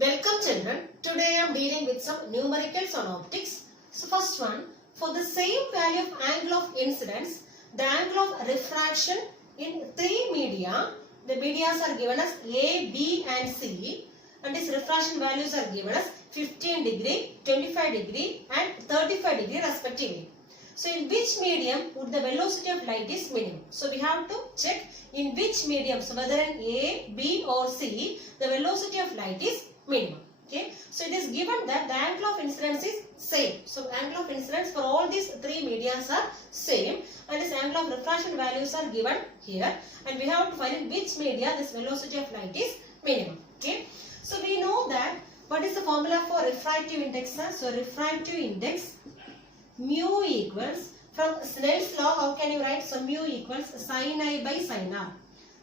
Welcome children. Today I am dealing with some numericals on optics. So first one, for the same value of angle of incidence, the angle of refraction in three media, the medias are given as A, B and C, and these refraction values are given as 15 degree, 25 degree and 35 degree respectively. So in which medium would the velocity of light is minimum? So we have to check in which medium, so whether in A, B or C, the velocity of light is minimum. Okay, so it is given that the angle of incidence is same. So angle of incidence for all these three medias are same, and this angle of refraction values are given here, and we have to find in which media this velocity of light is minimum. Okay, so we know that what is the formula for refractive index? So refractive index mu equals, from Snell's law, how can you write? So mu equals sin I by sin R.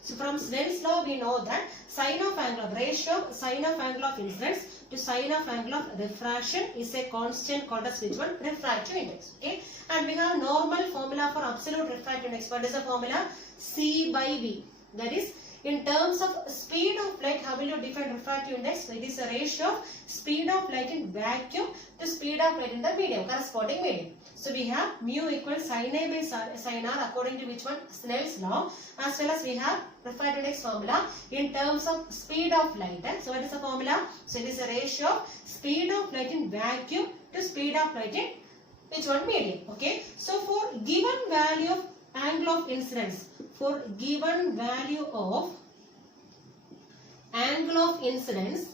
So from Snell's law we know that sine of angle of ratio, sine of angle of incidence to sine of angle of refraction is a constant called as which one? Refractive index. Okay, and we have normal formula for absolute refractive index. What is the formula? C by V. That is, in terms of speed of light, how will you define refractive index? So it is a ratio of speed of light in vacuum to speed of light in the medium, corresponding medium. So we have mu equals sin A by sin R according to which one? Snell's law, as well as we have refractive index formula in terms of speed of light. So what is the formula? So it is a ratio of speed of light in vacuum to speed of light in which one? Medium. Okay. So for given value of angle of incidence, for given value of angle of incidence,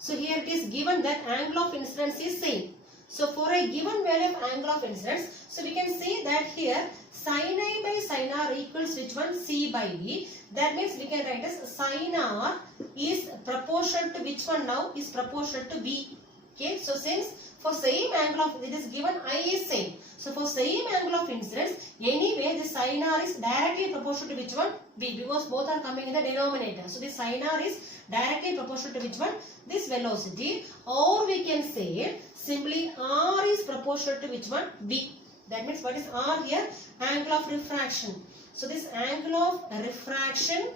so here it is given that angle of incidence is same. So for a given value of angle of incidence, so we can see that here sin I by sin R equals which one? C by V. That means we can write as sin R is proportional to which one now? Is proportional to V. Okay, so since for same angle of, it is given I is same. So for same angle of incidence, anyway this sin R is directly proportional to which one? V, because both are coming in the denominator. So this sin R is directly proportional to which one? This velocity. Or we can say simply R is proportional to which one? V. That means what is R here? Angle of refraction. So this angle of refraction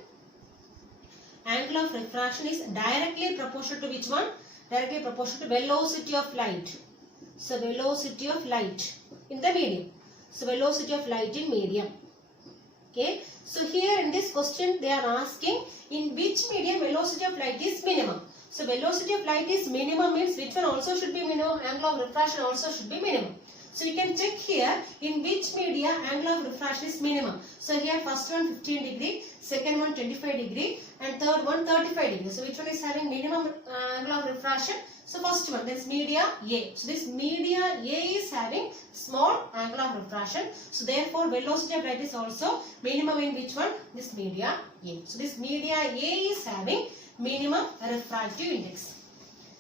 is directly proportional to which one? Directly proportional to velocity of light. So velocity of light in the medium. So velocity of light in medium. Okay. So here in this question they are asking in which medium velocity of light is minimum. So velocity of light is minimum means which one also should be minimum? Angle of refraction also should be minimum. So we can check here in which media angle of refraction is minimum. So here first one 15 degree, second one 25 degree and third one 35 degree. So which one is having minimum angle of refraction? So first one, that is media A. So this media A is having small angle of refraction. So therefore velocity of light is also minimum in which one? This media A. So this media A is having minimum refractive index.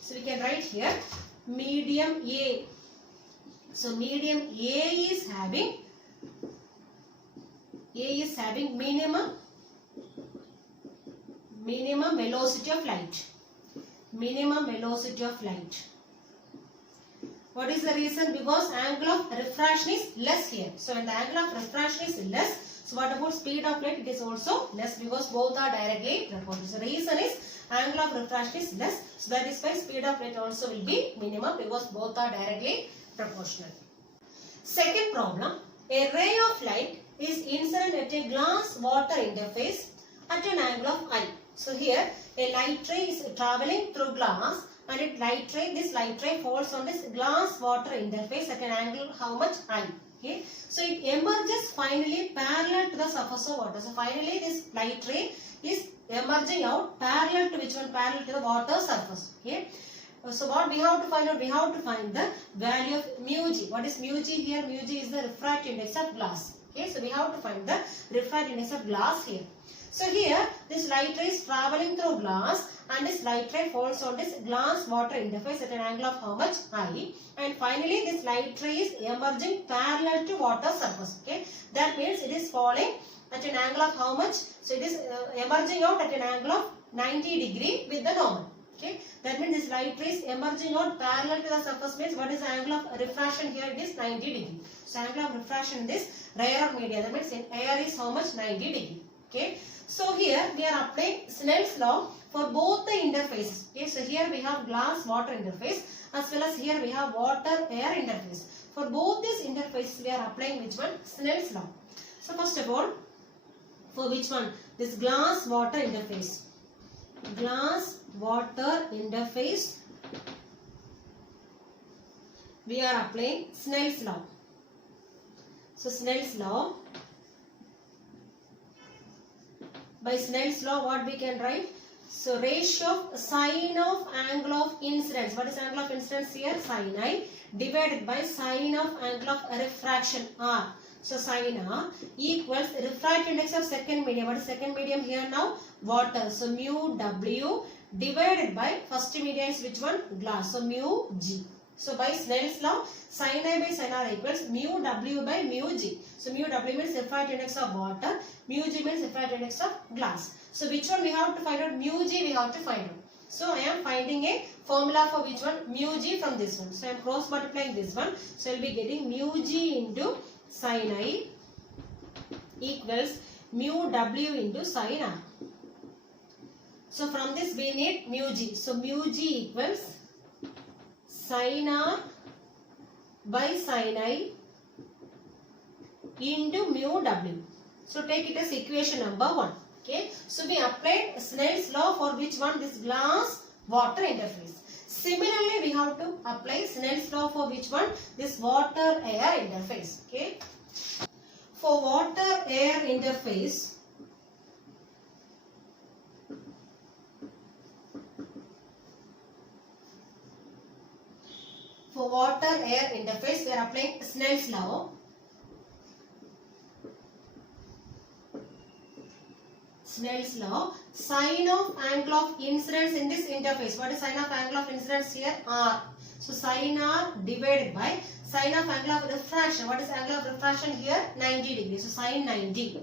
So we can write here medium A. So medium A is having minimum velocity of light. Minimum velocity of light. What is the reason? Because angle of refraction is less here. So when the angle of refraction is less, so what about speed of light? It is also less because both are directly proportional. So the reason is angle of refraction is less. So that is why speed of light also will be minimum because both are directly proportional. Second problem, a ray of light is incident at a glass water interface at an angle of I. So here a light ray is traveling through glass and this light ray falls on this glass water interface at an angle how much? I. Okay. So it emerges finally parallel to the surface of water. So finally this light ray is emerging out parallel to which one? Parallel to the water surface. Okay. So what we have to find out? We have to find the value of mu g. What is mu g here? Mu g is the refractive index of glass. Okay, so we have to find the refractive index of glass here. So here this light ray is traveling through glass and this light ray falls on this glass water interface at an angle of how much? I. And finally this light ray is emerging parallel to water surface. Okay, that means it is falling at an angle of how much? So it is emerging out at an angle of 90 degree with the normal. Okay, that means this light ray is emerging out parallel to the surface means what is the angle of refraction here? It is 90 degree. So angle of refraction in this rarer media, that means in air is how much? 90 degree. Okay. So here we are applying Snell's law for both the interfaces. Okay. So here we have glass water interface as well as here we have water air interface. For both these interfaces we are applying which one? Snell's law. So first of all, for which one? This glass water interface. Glass water interface, we are applying Snell's law. So Snell's law, by Snell's law what we can write? So ratio of sine of angle of incidence. What is angle of incidence here? Sin I divided by sine of angle of refraction R. So sin R equals refractive index of second medium. What is second medium here now? Water. So mu W divided by first medium is which one? Glass. So mu G. So by Snell's law, sin I by sin R equals mu W by mu G. So mu W means refractive index of water, mu G means refractive index of glass. So which one we have to find out? Mu G we have to find out. So I am finding a formula for which one? Mu G from this one. So I am cross multiplying this one. So I will be getting mu G into sin I equals mu W into sin R. So from this we need mu G. So mu G equals sin R by sin I into mu W. So take it as equation number 1. Okay. So we applied Snell's law for which one? This glass water interface. Similarly, we have to apply Snell's law for which one? This water air interface. Okay. For water air interface, we are applying Snell's law. Snell's law, sine of angle of incidence in this interface. What is sine of angle of incidence here? R. So sine R divided by sine of angle of refraction. What is angle of refraction here? 90 degrees. So sine 90.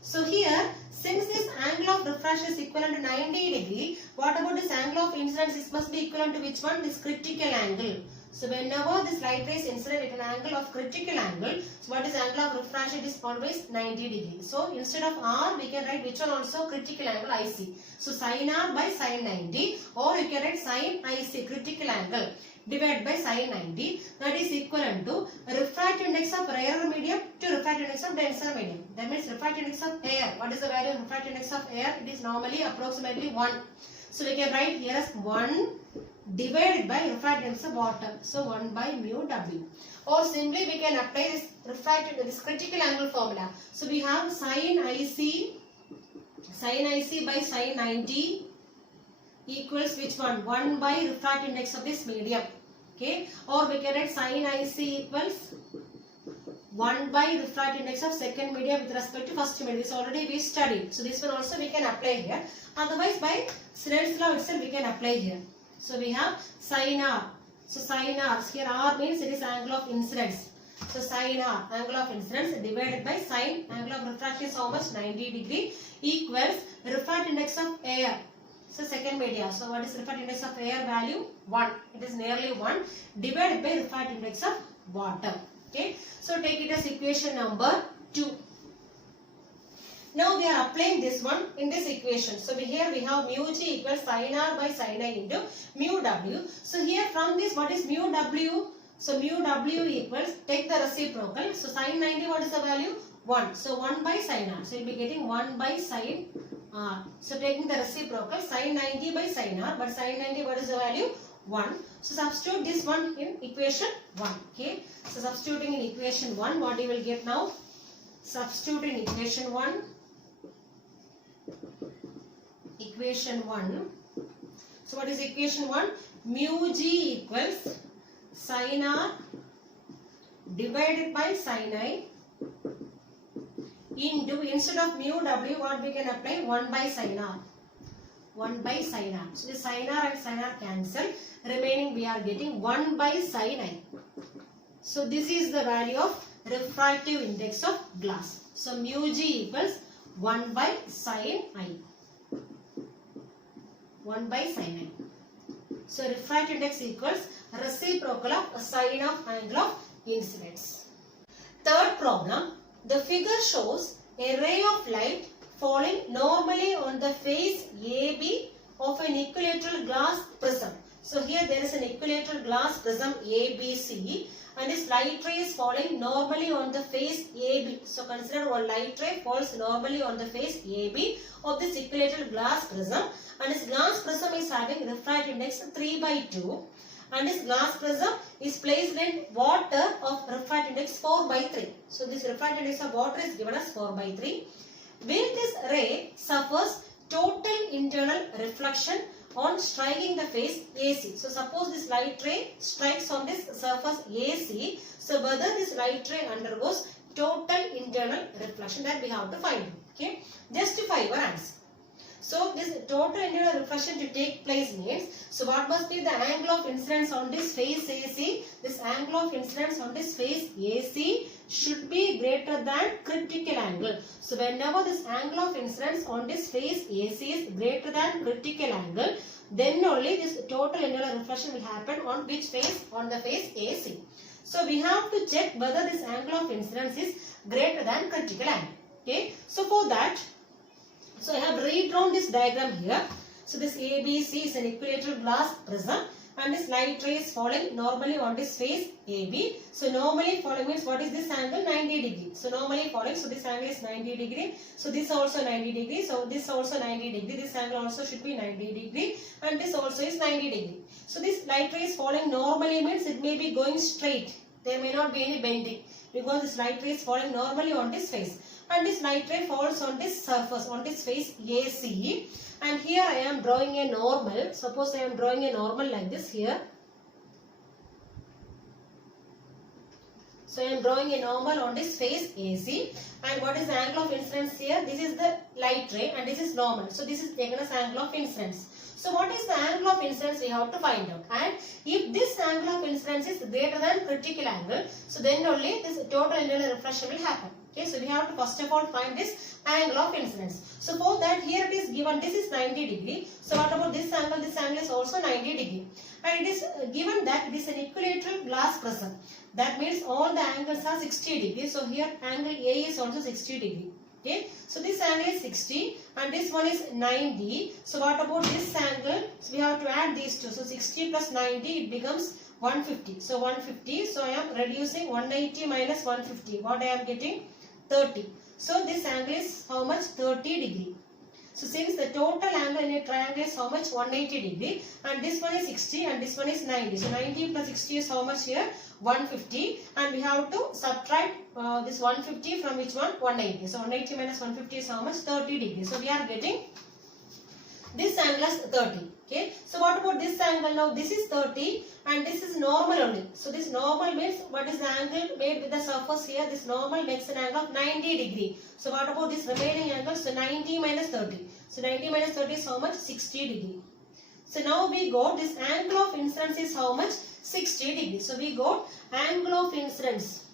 So here, since this angle of refraction is equivalent to 90 degree, what about this angle of incidence? This must be equivalent to which one? This critical angle. So whenever this light rays incident at an angle of critical angle, so what is angle of refraction? It is always 90 degrees. So instead of R, we can write which one also? Critical angle IC. So sin R by sin 90, or you can write sin IC, critical angle, divided by sin 90. That is equivalent to refractive index of rarer medium to refractive index of denser medium. That means refractive index of air. What is the value of refractive index of air? It is normally approximately 1. So we can write here as 1 divided by refractive index of water. So 1 by mu W. Or simply we can apply this refractive, this critical angle formula. So we have sin IC by sin 90 equals which one? 1 by refractive index of this medium. Okay. Or we can write sin IC equals 1 by refractive index of second medium with respect to first medium. This already we studied. So this one also we can apply here. Otherwise by Snell's law itself we can apply here. So we have sin R. So sin R, here R means it is angle of incidence. So sin R, angle of incidence divided by sin, angle of refraction is how much? 90 degree equals refractive index of air. So second media. So what is refractive index of air value? 1. It is nearly 1 divided by refractive index of water. Okay. So take it as equation number 2. Now we are applying this one in this equation. So here we have mu G equals sin R by sin I into mu W. So here from this, what is mu W? So mu W equals, take the reciprocal. So sin 90, what is the value? 1. So 1 by sin R. So you will be getting 1 by sin R. So taking the reciprocal, sin 90 by sin R. But sin 90, what is the value? 1. So substitute this one in equation 1. Okay. So substituting in equation 1, what you will get now? Substitute in equation 1. Equation 1. So what is equation 1? Mu G equals sin R divided by sin I into, instead of mu W, what we can apply? 1 by sin R. 1 by sin R. So the sin R and sin R cancel. Remaining we are getting 1 by sin I. So this is the value of refractive index of glass. So mu G equals 1 by sin I. 1 by sin I. So refractive index equals reciprocal of sine of angle of incidence. Third problem. The figure shows a ray of light falling normally on the face AB of an equilateral glass prism. So here there is an equilateral glass prism ABC and this light ray is falling normally on the face AB. So consider one light ray falls normally on the face AB of this equilateral glass prism, and this glass prism is having refractive index 3/2, and this glass prism is placed in water of refractive index 4/3. So this refractive index of water is given as 4/3. When this ray suffers total internal reflection on striking the face AC. So suppose this light ray strikes on this surface AC. So whether this light ray undergoes total internal reflection, that we have to find. Okay. Justify your answer. So this total internal reflection to take place means, so what must be the angle of incidence on this face AC? This angle of incidence on this face AC should be greater than critical angle. So whenever this angle of incidence on this face AC is greater than critical angle, then only this total internal reflection will happen on which face? On the face AC. So we have to check whether this angle of incidence is greater than critical angle. Okay. So for that, so I have redrawn this diagram here. So this ABC is an equilateral glass prism and this light ray is falling normally on this face AB. So normally falling means what is this angle? 90 degree. So normally falling, so this angle is 90 degree. So this also 90 degree. So this also 90 degree. This angle also should be 90 degree and this also is 90 degree. So this light ray is falling normally means it may be going straight. There may not be any bending because this light ray is falling normally on this face. And this light ray falls on this surface, on this face AC. And here I am drawing a normal. Suppose I am drawing a normal like this here. So I am drawing a normal on this face AC. And what is the angle of incidence here? This is the light ray and this is normal. So this is taken as angle of incidence. So what is the angle of incidence we have to find out. And if this angle of incidence is greater than critical angle, so then only this total internal reflection will happen. Okay, so we have to first of all find this angle of incidence. So for that, here it is given this is 90 degree. So what about this angle? This angle is also 90 degree. And it is given that it is an equilateral glass prism. That means all the angles are 60 degree. So here angle A is also 60 degree. Okay, so this angle is 60 and this one is 90. So what about this angle? So we have to add these two. So 60 plus 90, it becomes 150. So 150. So I am reducing 180 minus 150. What I am getting? 30. So this angle is how much? 30 degree. So since the total angle in a triangle is how much? 180 degree. And this one is 60 and this one is 90. So 90 plus 60 is how much here? 150. And we have to subtract this 150 from which one? 180. So 180 minus 150 is how much? 30 degree. So we are getting this angle as 30. Okay. So what about this angle now? This is 30 and this is normal only. So this normal means what is the angle made with the surface here? This normal makes an angle of 90 degree. So what about this remaining angle? So 90 minus 30. So 90 minus 30 is how much? 60 degree. So now we got this angle of incidence is how much? 60 degree. So we got angle of incidence.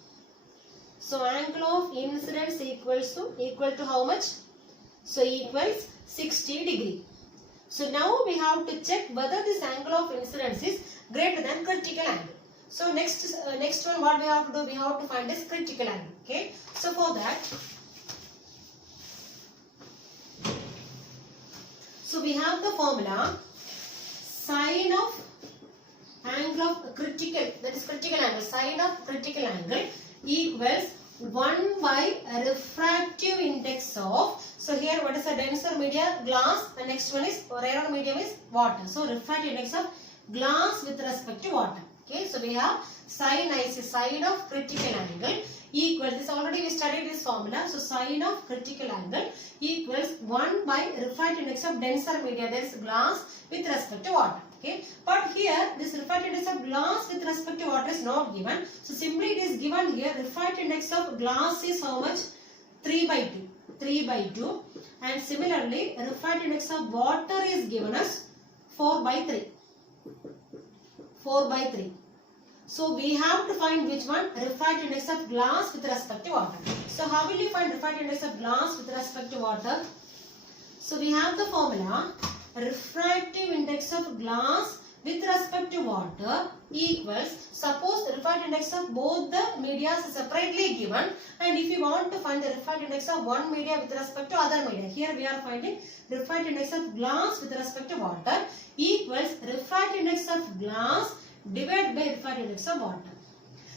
So angle of incidence equal to how much? So equals 60 degree. So now we have to check whether this angle of incidence is greater than critical angle. So next one what we have to do? We have to find this critical angle. Okay. So for that, so we have the formula sine of angle of critical, that is critical angle, sine of critical angle equals 1 by refractive index of, so here what is the denser media? Glass, and next one is rarer medium is water. So refractive index of glass with respect to water. Okay, so we have sine IC, sine of critical angle equals, this already we studied this formula. So sine of critical angle equals 1 by refractive index of denser media, that is glass with respect to water. Okay, but here this refractive index of glass with respect to water is not given. So simply it is given here refractive index of glass is how much? 3/2. 3/2. And similarly refractive index of water is given as 4/3. 4/3. So we have to find which one? Refractive index of glass with respect to water. So how will you find refractive index of glass with respect to water? So we have the formula refractive index of glass with respect to water equals, suppose the refractive index of both the media is separately given, and if you want to find the refractive index of one media with respect to other media, here we are finding refractive index of glass with respect to water equals refractive index of glass divided by refractive index of water.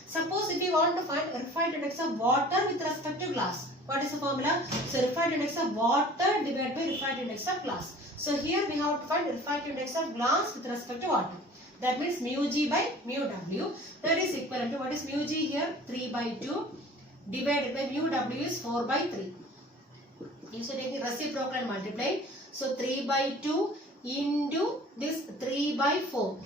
Suppose if you want to find refractive index of water with respect to glass, what is the formula? So refractive index of water divided by refractive index of glass. So here we have to find refractive index of glass with respect to water. That means mu g by mu w. That is equivalent to, what is mu g here? 3 by 2 divided by mu w is 4 by 3. You should take the reciprocal and multiply. So 3 by 2 into this 3 by 4.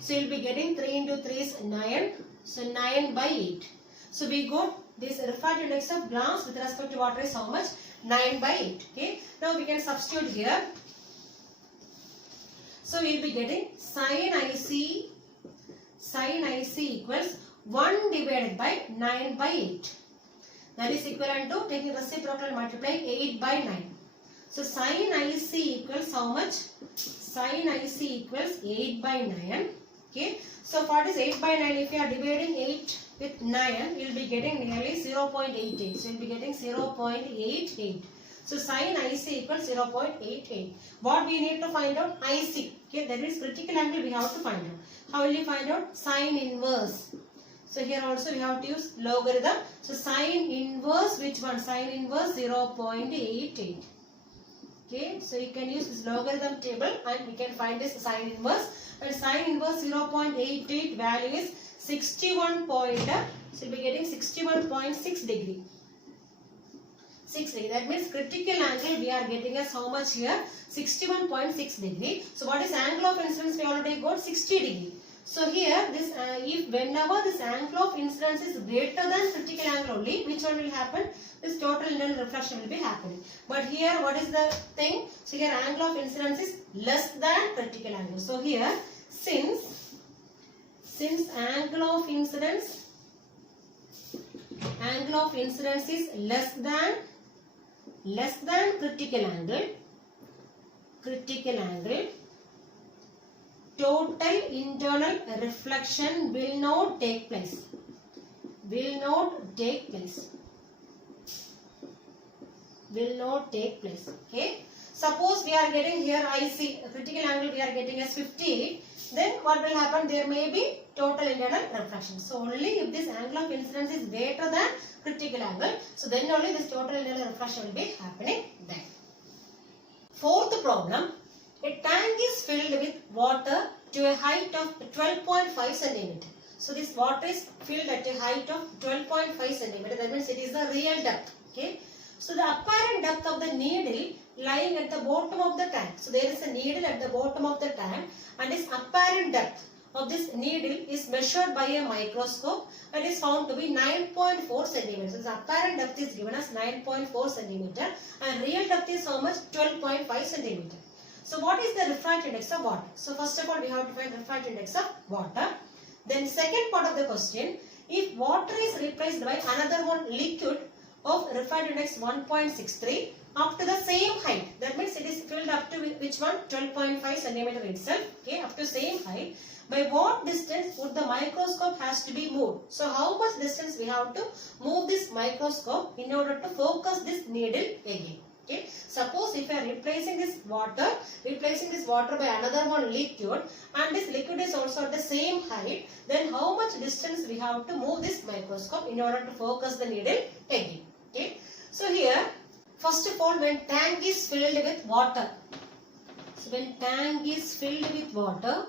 So you will be getting 3 into 3 is 9. So 9 by 8. So we got this refractive index of glass with respect to water is how much? 9 by 8. Okay. Now we can substitute here. So we will be getting sin IC equals 1 divided by 9 by 8. That is equivalent to, taking reciprocal and multiplying, 8 by 9. So sin IC equals how much? Sin IC equals 8 by 9. Okay. So for this 8 by 9, if you are dividing 8 with 9, you will be getting nearly 0.88. So you will be getting 0.88. So sin IC equals 0.88. What we need to find out? IC. Okay, that is critical angle we have to find out. How will you find out? Sin inverse. So here also we have to use logarithm. So sin inverse, which one? Sin inverse 0.88. Okay, so you can use this logarithm table and we can find this sin inverse. And sin inverse 0.88 value is 61 point. So you'll be getting 61.6 degree. 6 degree. That means critical angle we are getting as how much here? 61.6 degree. So what is angle of incidence? We already got 60 degree. So here this if whenever this angle of incidence is greater than critical angle only, which one will happen? This total internal reflection will be happening. But here what is the thing? So here angle of incidence is less than critical angle. So here since angle of incidence is less than critical angle, total internal reflection will not take place. Okay. Suppose we are getting here IC, critical angle we are getting as 58. Then what will happen? There may be total internal reflection. So only if this angle of incidence is greater than critical angle, so then only this total internal reflection will be happening then. Fourth problem. A tank is filled with water to a height of 12.5 centimeter. So this water is filled at a height of 12.5 centimeter. That means it is the real depth. Okay. So the apparent depth of the needle lying at the bottom of the tank. So there is a needle at the bottom of the tank, and its apparent depth of this needle is measured by a microscope and is found to be 9.4 centimeters. So the apparent depth is given as 9.4 centimeter and real depth is how much? 12.5 centimeter. So what is the refractive index of water? So first of all we have to find refractive index of water. Then second part of the question, if water is replaced by another one liquid of refractive index 1.63 up to the same height, that means it is filled up to which one? 12.5 centimeter itself. Okay, up to same height. By what distance would the microscope has to be moved? So how much distance we have to move this microscope in order to focus this needle again? Okay. Suppose if you are replacing this water by another one liquid, and this liquid is also at the same height, then how much distance we have to move this microscope in order to focus the needle again? Okay. So here, first of all, when tank is filled with water, so when tank is filled with water,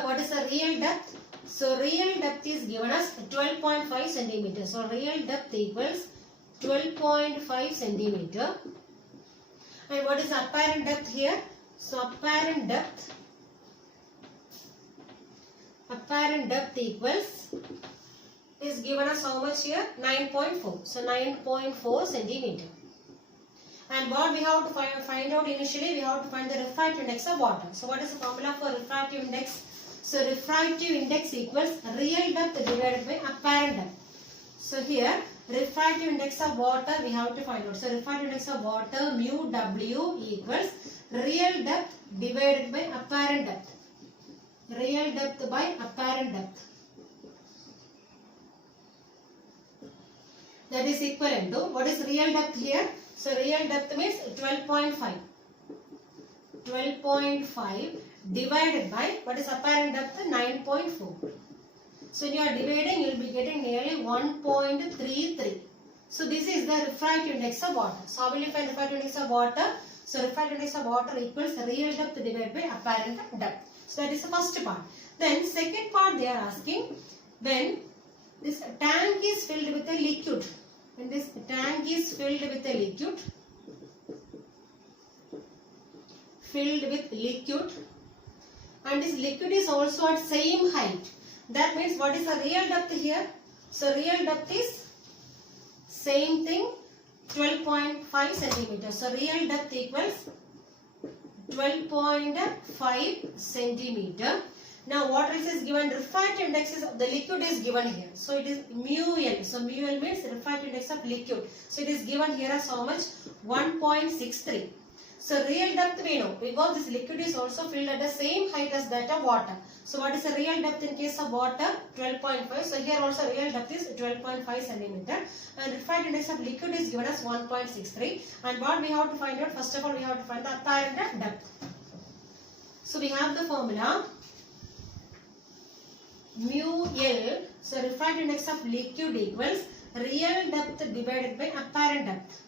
what is the real depth? So real depth is given as 12.5 centimeter. So real depth equals 12.5 centimeter. And what is the apparent depth here? So apparent depth equals is given as how much here? 9.4. So 9.4 centimeter. And what we have to find out initially, we have to find the refractive index of water. So what is the formula for refractive index? So refractive index equals real depth divided by apparent depth. So here refractive index of water we have to find out. So refractive index of water mu W equals real depth divided by apparent depth. Real depth by apparent depth. That is equivalent to, what is real depth here? So real depth means 12.5. 12.5 divided by, what is apparent depth? 9.4. So when you are dividing, you will be getting nearly 1.33. So this is the refractive index of water. So how will you find refractive index of water? So refractive index of water equals real depth divided by apparent depth. So that is the first part. Then second part they are asking, when this tank is filled with a liquid. When this tank is filled with a liquid, and this liquid is also at same height. That means what is the real depth here? So real depth is same thing, 12.5 centimeters. So real depth equals 12.5 centimeter. Now what else is given? Refractive index of the liquid is given here. So it is mu L. So mu L means refractive index of liquid. So it is given here as how much? 1.63. So real depth we know, because this liquid is also filled at the same height as that of water. So what is the real depth in case of water? 12.5. So here also real depth is 12.5 centimeter. And refractive index of liquid is given as 1.63. And what we have to find out? First of all, we have to find the apparent depth. So we have the formula mu L. So refractive index of liquid equals real depth divided by apparent depth.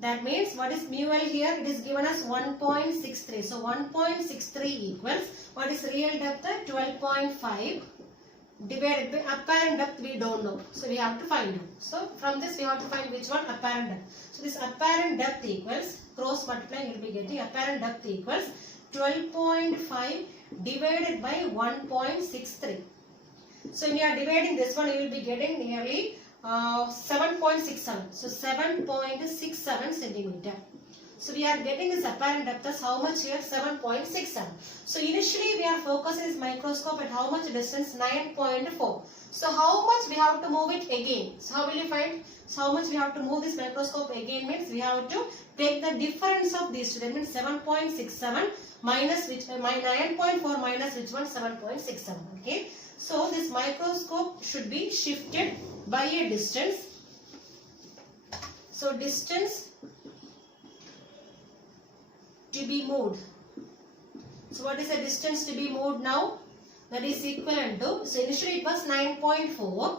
That means what is mu L here? It is given as 1.63. So 1.63 equals, what is real depth? 12.5 divided by apparent depth we don't know. So we have to find out. So from this we have to find which one? Apparent depth. So this apparent depth equals, cross multiply you will be getting apparent depth equals 12.5 divided by 1.63. So when you are dividing this one, you will be getting nearly 7.67. So 7.67 centimeter. So we are getting this apparent depth as how much here? 7.67. So initially we are focusing this microscope at how much distance? 9.4. So how much we have to move it again? So how will you find? So how much we have to move this microscope again means we have to take the difference of these two. That means 7.67 minus which, 9.4 minus which one? 7.67. Okay. So this microscope should be shifted by a distance. So distance to be moved. So what is the distance to be moved now? That is equivalent to, so initially it was 9.4.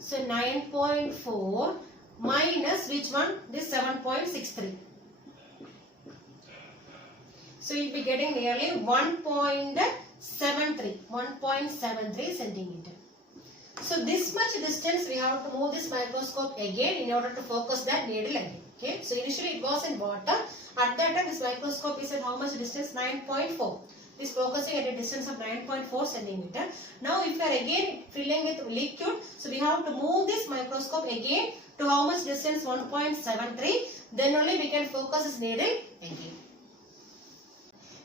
So 9.4 minus which one? This 7.63. So you will be getting nearly 1.73 centimeter. So this much distance we have to move this microscope again in order to focus that needle again. Okay. So initially it was in water. At that time this microscope is at how much distance? 9.4. It is focusing at a distance of 9.4 centimeter. Now if we are again filling with liquid, so we have to move this microscope again to how much distance? 1.73. Then only we can focus this needle again.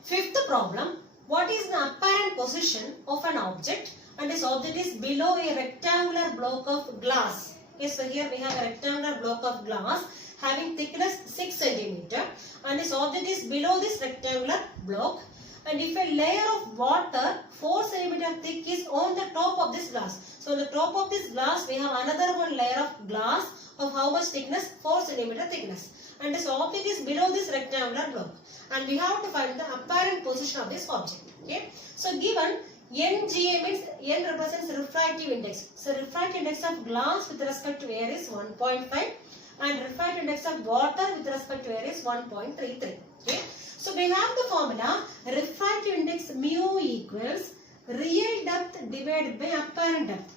Fifth problem. What is the apparent position of an object and this object is below a rectangular block of glass? Okay, so here we have a rectangular block of glass having thickness 6 centimeter and this object is below this rectangular block, and if a layer of water 4 centimeter thick is on the top of this glass. So on the top of this glass we have another one layer of glass of how much thickness? 4 centimeter thickness, and this object is below this rectangular block, and we have to find the apparent position of this object. Okay. So given NGA means N represents refractive index. So refractive index of glass with respect to air is 1.5 and refractive index of water with respect to air is 1.33. Okay. So we have the formula refractive index mu equals real depth divided by apparent depth.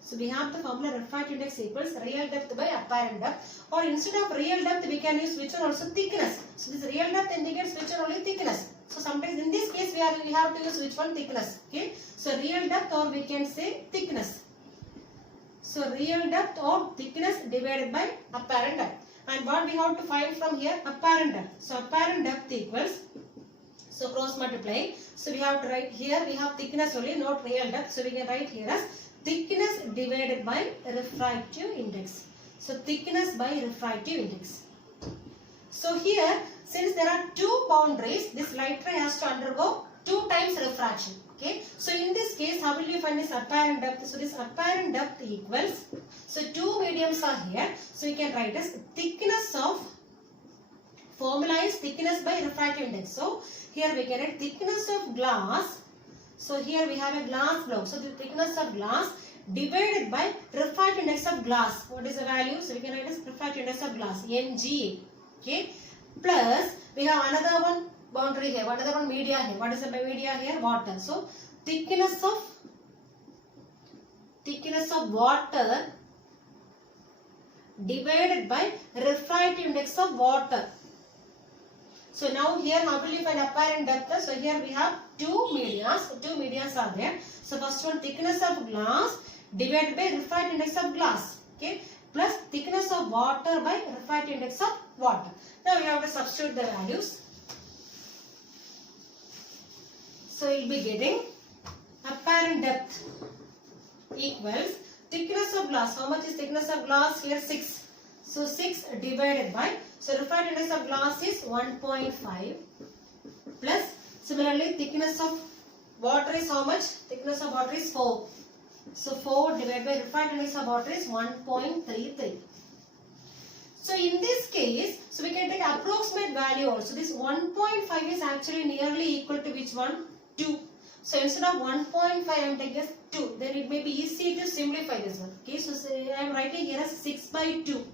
So we have the formula refractive index equals real depth by apparent depth, or instead of real depth we can use which one? Also thickness. So this real depth indicates which one? Only thickness. So sometimes in this case we have to use which one? Thickness. Okay. So real depth, or we can say thickness. So real depth or thickness divided by apparent depth. And what we have to find from here? Apparent depth. So apparent depth equals, so cross multiply. So we have to write here we have thickness only, not real depth. So we can write here as thickness divided by refractive index. So thickness by refractive index. So here, since there are two boundaries, this light ray has to undergo 2 times refraction. Okay. So in this case, how will you find this apparent depth? So this apparent depth equals, so two mediums are here. So you can write as thickness of, formula is thickness by refractive index. So here we can write thickness of glass. So here we have a glass block. So the thickness of glass divided by refractive index of glass. What is the value? So we can write as refractive index of glass, MgA. Okay. Plus we have another one boundary here, another one media here. What is the media here? Water. So thickness of water divided by refractive index of water. So now here how will you find apparent depth? So here we have two medias are there. So first one, thickness of glass divided by refractive index of glass. Okay. Plus thickness of water by refractive index of water. Now we have to substitute the values. So you will be getting apparent depth equals thickness of glass. How much is thickness of glass? Here 6. So 6 divided by, so refractive index of glass is 1.5 plus, similarly thickness of water is how much? Thickness of water is 4. So 4 divided by refractive index of water is 1.33. So in this case, so we can take approximate value also. This 1.5 is actually nearly equal to which one? 2. So instead of 1.5 I am taking as 2. Then it may be easy to simplify this one. Okay, so say I am writing here as 6 by 2.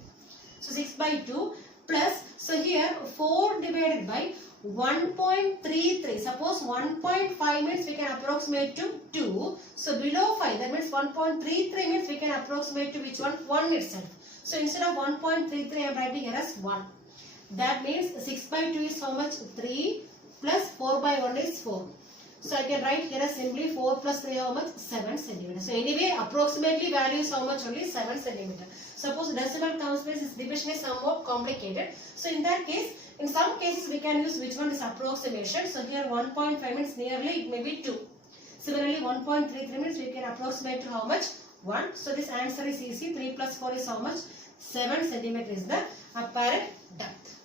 So 6 by 2 plus, so here 4 divided by 1.33. Suppose 1.5 means we can approximate to 2. So below 5, that means 1.33 means we can approximate to which one? 1 itself. So instead of 1.33 I am writing here as 1. That means 6 by 2 is how much? 3 plus 4 by 1 is 4. So I can write here as simply 4 plus 3 how much? 7 centimeter. So anyway, approximately value is how much? Only 7 centimeter. Suppose decimal terms means this division is somewhat complicated. So in that case, in some cases we can use which one is approximation. So here 1.5 means nearly it may be 2. Similarly 1.33 means we can approximate to how much? 1. So this answer is easy. 3 plus 4 is how much? 7 centimeter is the apparent depth.